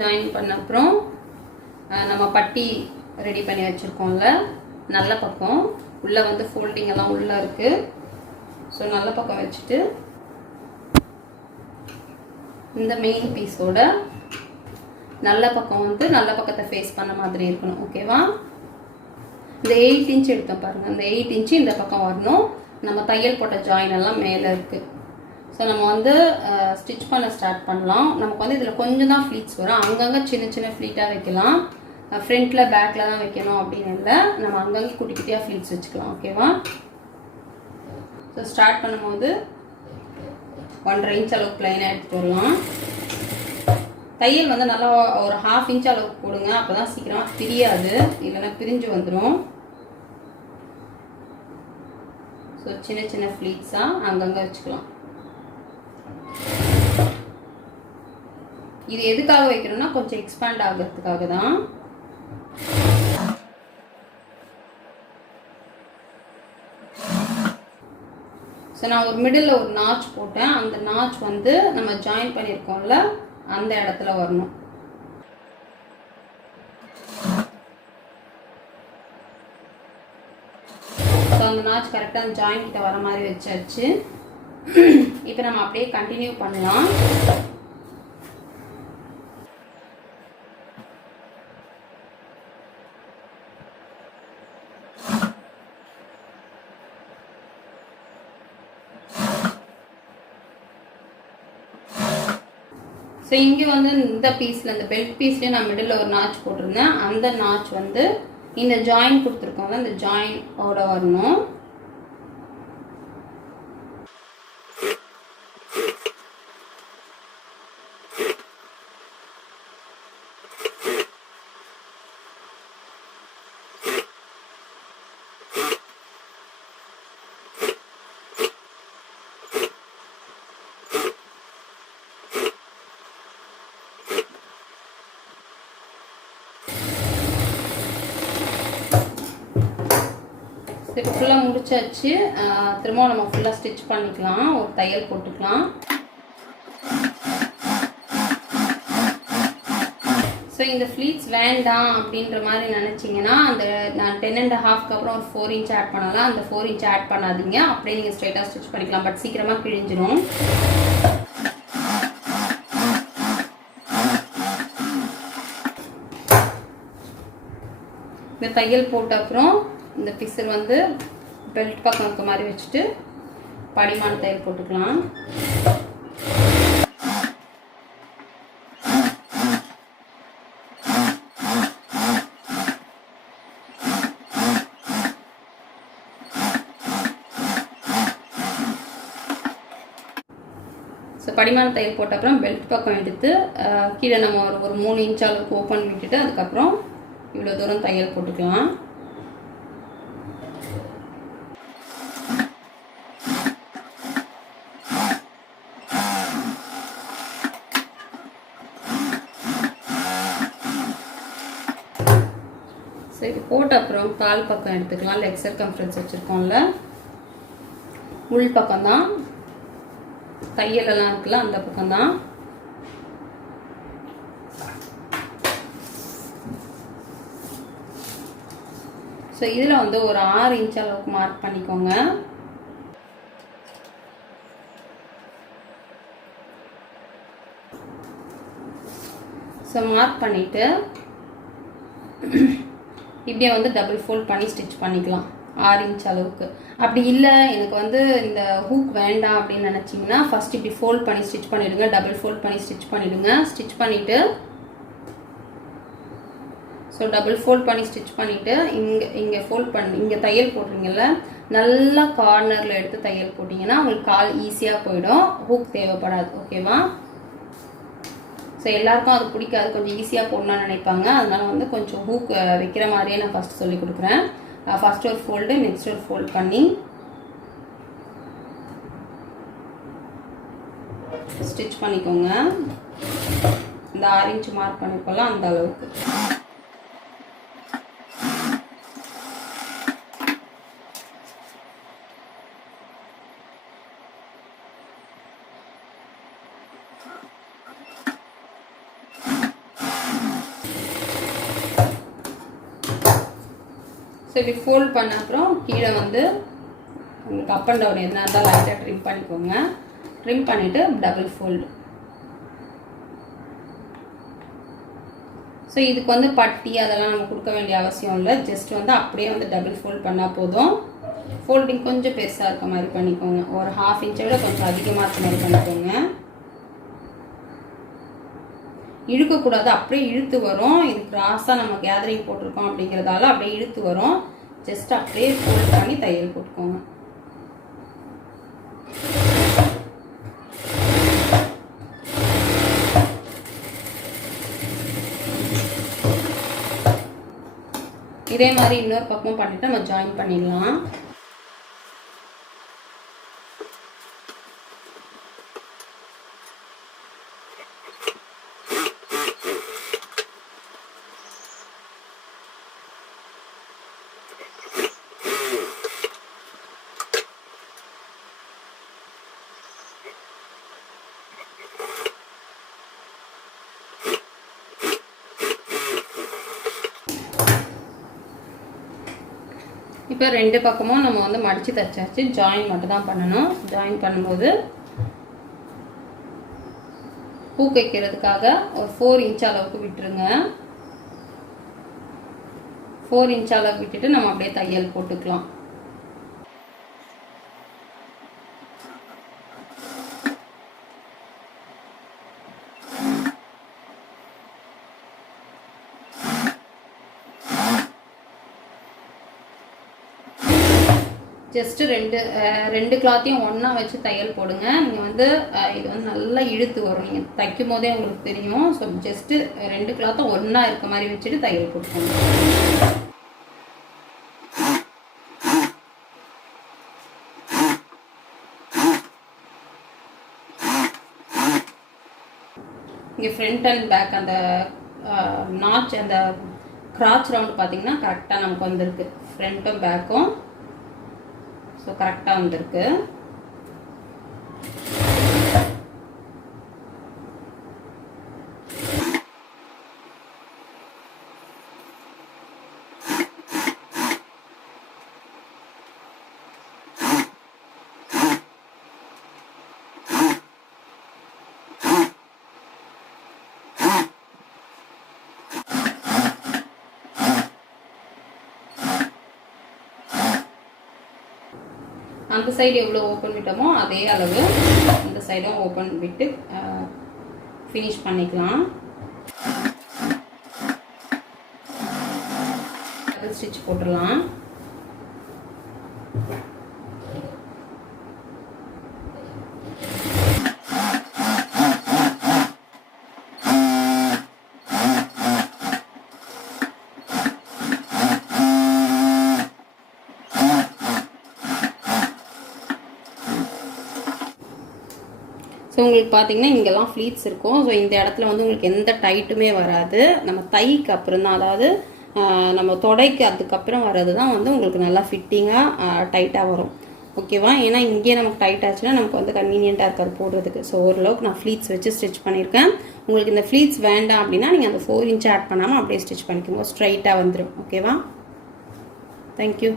Join பண்ண அப்புறம் நம்ம பட்டி ரெடி பண்ணி வச்சுருக்கோம்ல, நல்ல பக்கம் உள்ளே வந்து ஃபோல்டிங் எல்லாம் உள்ளே இருக்குது. ஸோ நல்ல பக்கம் வச்சுட்டு இந்த மெயின் பீஸோட நல்ல பக்கம் வந்து நல்ல பக்கத்தை ஃபேஸ் பண்ண மாதிரி இருக்கணும். ஓகேவா? இந்த 8 இன்ச் எடுத்தோம் பாருங்கள், அந்த 8 இன்ச்சு இந்த பக்கம் வரணும். நம்ம தையல் போட்ட ஜாயின் எல்லாம் மேலே இருக்குது. ஸோ நம்ம வந்து ஸ்டிச் பண்ண ஸ்டார்ட் பண்ணலாம். நமக்கு வந்து இதில் கொஞ்சம் தான் ஃப்ளீட்ஸ் வரும். அங்கங்கே சின்ன சின்ன ஃப்ளீட்டாக வைக்கலாம். ஃப்ரண்ட்டில் பேக்கில் தான் வைக்கணும் அப்படின்னு இல்லை, நம்ம அங்கங்கே குட்டி குட்டியாக ஃப்ளீட்ஸ் வச்சுக்கலாம். ஓகேவா? ஸோ ஸ்டார்ட் பண்ணும்போது 1.5 இன்ச் அளவுக்கு ப்ளைனாக எடுத்துகிட்டு வரலாம். தையல் வந்து நல்லா ஒரு 1/2 இன்ச் அளவுக்கு போடுங்க, அப்போ தான் சீக்கிரமாக பிரியாது, இல்லைன்னா பிரிஞ்சு வந்துடும். ஸோ சின்ன சின்ன ஃப்ளீட்ஸாக அங்கங்கே வச்சுக்கலாம். இது எதுக்காக வைக்கணும்னா கொஞ்சம் எக்ஸ்பேண்ட் ஆகிறதுக்காக தான். ஸோ நான் ஒரு மிடில் ஒரு நாச் போட்டேன். அந்த நாச் வந்து நம்ம ஜாயின் பண்ணியிருக்கோம்ல அந்த இடத்துல வரணும். ஸோ அந்த நாச் கரெக்டாக அந்த ஜாயின் கிட்ட வர மாதிரி வச்சாச்சு. இப்போ நம்ம அப்படியே கண்டினியூ பண்ணலாம். ஸோ இங்கே வந்து இந்த பீஸில், இந்த பெல்ட் பீஸ்லேயே நான் மிடில் ஒரு நாச் போட்டிருந்தேன். அந்த நாச் வந்து இந்த ஜாயின் கொடுத்துருக்கோம்ல, இந்த ஜாயினோட வரணும். இப்போ ஃபுல்லாக முடிச்சாச்சு. திரும்ப நம்ம ஃபுல்லாக ஸ்டிச் பண்ணிக்கலாம், ஒரு தையல் போட்டுக்கலாம். ஸோ இந்த ஃப்ளீட்ஸ் வேண்டாம் அப்படின்ற மாதிரி நினச்சிங்கன்னா அந்த நான் 10.5க்கு அப்புறம் ஒரு 4 இன்ச் ஆட் பண்ணலாம். அந்த 4 இன்ச் ஆட் பண்ணாதீங்க, அப்படியே நீங்கள் ஸ்ட்ரைட்டாக ஸ்டிச் பண்ணிக்கலாம். பட் சீக்கிரமாக கிழிஞ்சிடும். இந்த தையல் போட்ட அப்புறம் இந்த பிசர் வந்து பெல்ட் பக்கம் இருக்க மாதிரி வச்சுட்டு படிமான தையல் போட்டுக்கலாம். ஸோ படிமான தையல் போட்ட அப்புறம் பெல்ட் பக்கம் எடுத்து கீழே நம்ம ஒரு 3 இன்ச் அளவுக்கு ஓப்பன் விட்டுட்டு அதுக்கப்புறம் இவ்வளோ தூரம் தையல் போட்டுக்கலாம். சரி, போட்ட அப்புறம் கால் பக்கம் எடுத்துக்கலாம். லெக் சர்க்கம்ஃபரன்ஸ் வச்சுருக்கோம்ல, உள் பக்கம்தான் தையலெல்லாம் இருக்குல்ல, அந்த பக்கம்தான். ஸோ இதில் வந்து ஒரு 6 இன்ச் அளவுக்கு மார்க் பண்ணிக்கோங்க. ஸோ மார்க் பண்ணிவிட்டு இப்படியே வந்து டபுள் ஃபோல்ட் பண்ணி ஸ்டிச் பண்ணிக்கலாம் 6 இன்ச் அளவுக்கு. அப்படி இல்லை எனக்கு வந்து இந்த ஹூக் வேண்டாம் அப்படின்னு நினச்சிங்கன்னா ஃபஸ்ட் இப்படி ஃபோல்ட் பண்ணி ஸ்டிச் பண்ணிவிடுங்க, டபுள் ஃபோல்ட் பண்ணி ஸ்டிச் பண்ணிவிடுங்க. ஸ்டிச் பண்ணிவிட்டு ஸோ டபுள் ஃபோல்ட் பண்ணி ஸ்டிச் பண்ணிவிட்டு இங்கே ஃபோல்ட் பண்ணி இங்கே தையல் போடுறீங்கல்ல, நல்லா கார்னரில் எடுத்து தையல் போட்டிங்கன்னா உங்களுக்கு கால் ஈஸியாக போயிடும், ஹூக் தேவைப்படாது. ஓகேவா? ஸோ எல்லாருக்கும் அது பிடிக்காது, கொஞ்சம் ஈஸியாக போடணும்னு நினைப்பாங்க. அதனால வந்து கொஞ்சம் ஹூக் வைக்கிற மாதிரியே நான் ஃபஸ்ட்டு சொல்லி கொடுக்குறேன். ஃபஸ்ட் ஒரு ஃபோல்டு, நெக்ஸ்ட் ஒரு ஃபோல்ட் பண்ணி ஸ்டிச் பண்ணிக்கோங்க. இந்த 6 இன்ச் மார்க் பண்ணிக்கோலாம் அந்த அளவுக்கு. ஸோ இப்படி ஃபோல்ட் பண்ண அப்புறம் கீழே வந்து உங்களுக்கு அப் அண்ட் டவுன் எதுனா இருந்தால் லைட்டாக ட்ரிம் பண்ணிக்கோங்க. ட்ரிம் பண்ணிவிட்டு டபுள் ஃபோல்டு. ஸோ இதுக்கு வந்து பட்டி அதெல்லாம் நம்ம கொடுக்க வேண்டிய அவசியம் இல்லை. ஜஸ்ட் வந்து அப்படியே வந்து டபுள் ஃபோல்ட் பண்ணால் போதும். ஃபோல்டிங் கொஞ்சம் பெருசாக இருக்க மாதிரி பண்ணிக்கோங்க. ஒரு 1/2 இன்ச்சை விட கொஞ்சம் அதிகமாக இருக்க மாதிரி பண்ணிக்கோங்க. இழுக்கக்கூடாது, அப்படியே இழுத்து வரும். இது கிராஸாக நம்ம கேதரிங் போட்டிருக்கோம் அப்படிங்கிறதால அப்படியே இழுத்து வரும். ஜஸ்ட் அப்படியே ஃபோல்ட் பண்ணி தையல் போட்டுக்கோங்க. இதே மாதிரி இன்னொரு பக்கம் பண்ணிட்டு நம்ம ஜாயின் பண்ணிடலாம். இப்போ 2 பக்கமும் நம்ம வந்து மடித்து தைச்சாச்சு. ஜாயின் மட்டும் தான் பண்ணணும். ஜாயின் பண்ணும்போது பூ வைக்கிறதுக்காக ஒரு 4 இன்ச் அளவுக்கு விட்டுருங்க. 4 இன்ச் அளவு விட்டுட்டு நம்ம அப்படியே தையல் போட்டுக்கலாம். ஜஸ்ட்டு ரெண்டு கிளாத்தையும் ஒன்றா வச்சு தையல் போடுங்க. நீங்கள் வந்து இது வந்து நல்லா இழுத்து வரும். நீங்கள் தைக்கும் போதே உங்களுக்கு தெரியும். ஸோ ஜஸ்ட்டு 2 கிளாத்தும் ஒன்றா இருக்க மாதிரி வச்சுட்டு தையல் போட்டுக்கோங்க. இங்கே ஃப்ரண்ட் அண்ட் பேக் அந்த நாச் அந்த கிராச் ரவுண்ட் பார்த்தீங்கன்னா கரெக்டாக நமக்கு வந்திருக்கு. ஃப்ரண்ட்டும் பேக்கும் ஸோ கரெக்டாக வந்திருக்கு. அந்த சைடு எவ்வளோ ஓப்பன் விட்டோமோ அதே அளவு இந்த சைடும் ஓப்பன் விட்டு ஃபினிஷ் பண்ணிக்கலாம். ஸ்டிச் போட்டுடலாம். ஸோ உங்களுக்கு பார்த்தீங்கன்னா இங்கெல்லாம் ஃப்ளீட்ஸ் இருக்கும். ஸோ இந்த இடத்துல வந்து உங்களுக்கு எந்த டைட்டுமே வராது. நம்ம தைக்கு அப்புறம் தான், அதாவது நம்ம தொடைக்கு அதுக்கப்புறம் வர்றது தான் வந்து உங்களுக்கு நல்லா ஃபிட்டிங்காக டைட்டாக வரும். ஓகேவா? ஏன்னா இங்கேயே நமக்கு டைட் ஆச்சுன்னா நமக்கு வந்து கன்வீனியண்ட்டாக இருக்காது போடுறதுக்கு. ஸோ ஓரளவுக்கு நான் ஃப்ளீட்ஸ் வச்சு ஸ்டிச் பண்ணியிருக்கேன். உங்களுக்கு இந்த ஃப்ளீட்ஸ் வேண்டாம் அப்படின்னா நீங்கள் அந்த 4 இன்ச் ஆட் பண்ணாமல் அப்படியே ஸ்டிச் பண்ணிக்கோங்க. ஸ்ட்ரைட்டாக வந்துடும். ஓகேவா? தேங்க்யூ.